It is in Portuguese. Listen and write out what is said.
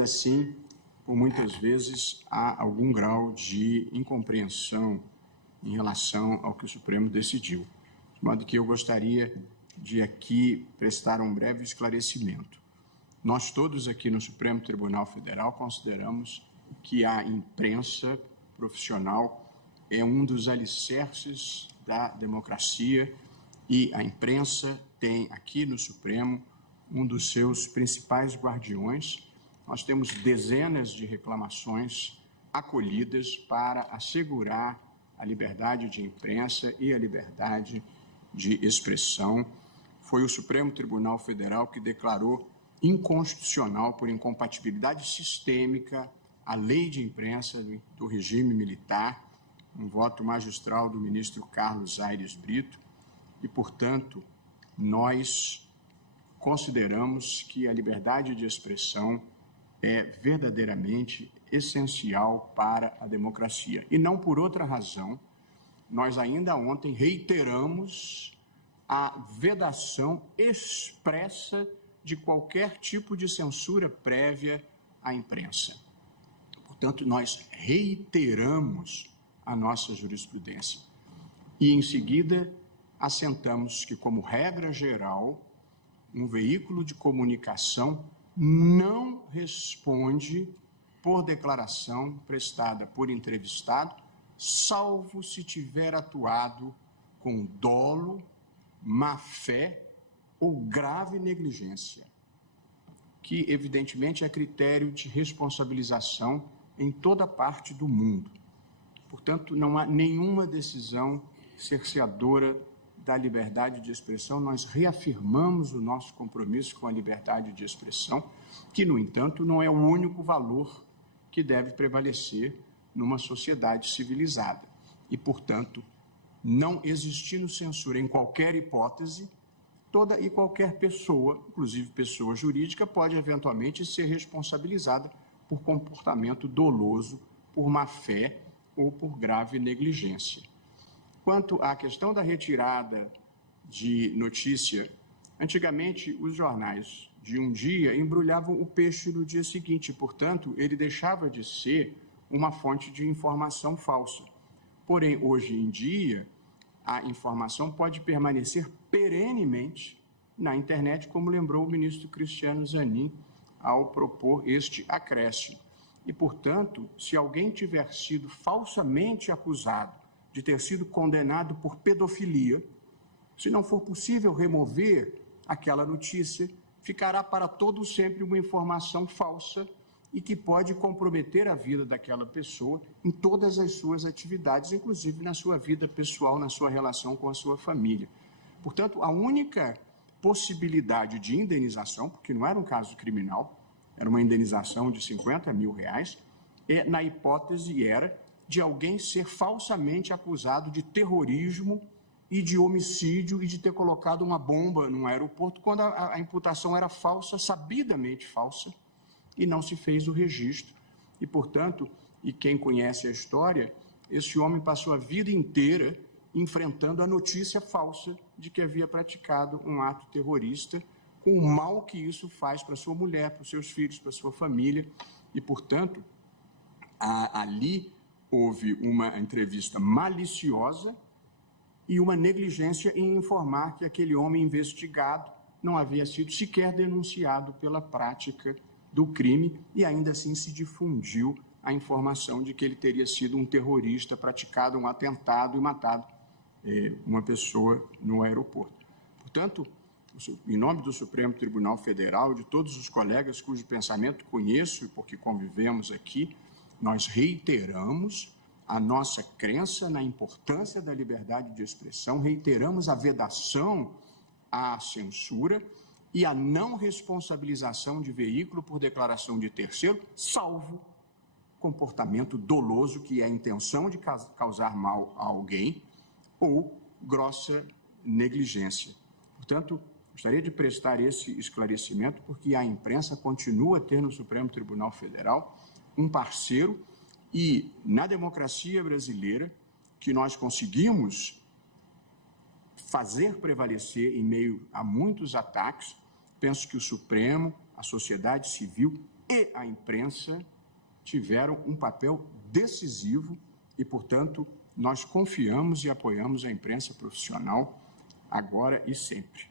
assim, por muitas vezes, há algum grau de incompreensão em relação ao que o Supremo decidiu. De modo que eu gostaria de aqui prestar um breve esclarecimento. Nós todos aqui no Supremo Tribunal Federal consideramos que a imprensa profissional é um dos alicerces da democracia e a imprensa tem aqui no Supremo um dos seus principais guardiões. Nós temos dezenas de reclamações acolhidas para assegurar a liberdade de imprensa e a liberdade de expressão. Foi o Supremo Tribunal Federal que declarou inconstitucional por incompatibilidade sistêmica a lei de imprensa do regime militar, um voto magistral do ministro Carlos Aires Brito, e, portanto, nós consideramos que a liberdade de expressão é verdadeiramente essencial para a democracia. E não por outra razão, nós ainda ontem reiteramos a vedação expressa de qualquer tipo de censura prévia à imprensa. Portanto, nós reiteramos a nossa jurisprudência e, em seguida, assentamos que, como regra geral, um veículo de comunicação não responde por declaração prestada por entrevistado, salvo se tiver atuado com dolo, má-fé ou grave negligência, que evidentemente é critério de responsabilização em toda parte do mundo. Portanto, não há nenhuma decisão cerceadora da liberdade de expressão. Nós reafirmamos o nosso compromisso com a liberdade de expressão, que, no entanto, não é o único valor que deve prevalecer numa sociedade civilizada. E, portanto, não existindo censura em qualquer hipótese, toda e qualquer pessoa, inclusive pessoa jurídica, pode eventualmente ser responsabilizada por comportamento doloso, por má-fé ou por grave negligência. Quanto à questão da retirada de notícia, antigamente os jornais de um dia embrulhavam o peixe no dia seguinte, portanto, ele deixava de ser uma fonte de informação falsa. Porém, hoje em dia, a informação pode permanecer perenemente na internet, como lembrou o ministro Cristiano Zanin ao propor este acréscimo. E, portanto, se alguém tiver sido falsamente acusado de ter sido condenado por pedofilia, se não for possível remover aquela notícia, ficará para todo sempre uma informação falsa e que pode comprometer a vida daquela pessoa em todas as suas atividades, inclusive na sua vida pessoal, na sua relação com a sua família. Portanto, a única possibilidade de indenização, porque não era um caso criminal, era uma indenização de R$50 mil, na hipótese de alguém ser falsamente acusado de terrorismo e de homicídio e de ter colocado uma bomba num aeroporto quando a imputação era falsa, sabidamente falsa, e não se fez o registro. E, portanto, e quem conhece a história, esse homem passou a vida inteira enfrentando a notícia falsa de que havia praticado um ato terrorista, com o mal que isso faz para sua mulher, para os seus filhos, para a sua família. E, portanto, ali houve uma entrevista maliciosa e uma negligência em informar que aquele homem investigado não havia sido sequer denunciado pela prática do crime, e ainda assim se difundiu a informação de que ele teria sido um terrorista, praticado um atentado e matado uma pessoa no aeroporto. Portanto, em nome do Supremo Tribunal Federal, de todos os colegas cujo pensamento conheço e porque convivemos aqui, nós reiteramos a nossa crença na importância da liberdade de expressão, reiteramos a vedação à censura e a não responsabilização de veículo por declaração de terceiro, salvo comportamento doloso, que é a intenção de causar mal a alguém, ou grossa negligência. Portanto, gostaria de prestar esse esclarecimento, porque a imprensa continua a ter no Supremo Tribunal Federal um parceiro, e na democracia brasileira, que nós conseguimos fazer prevalecer em meio a muitos ataques, penso que o Supremo, a sociedade civil, e a imprensa tiveram um papel decisivo e, portanto, nós confiamos e apoiamos a imprensa profissional agora e sempre.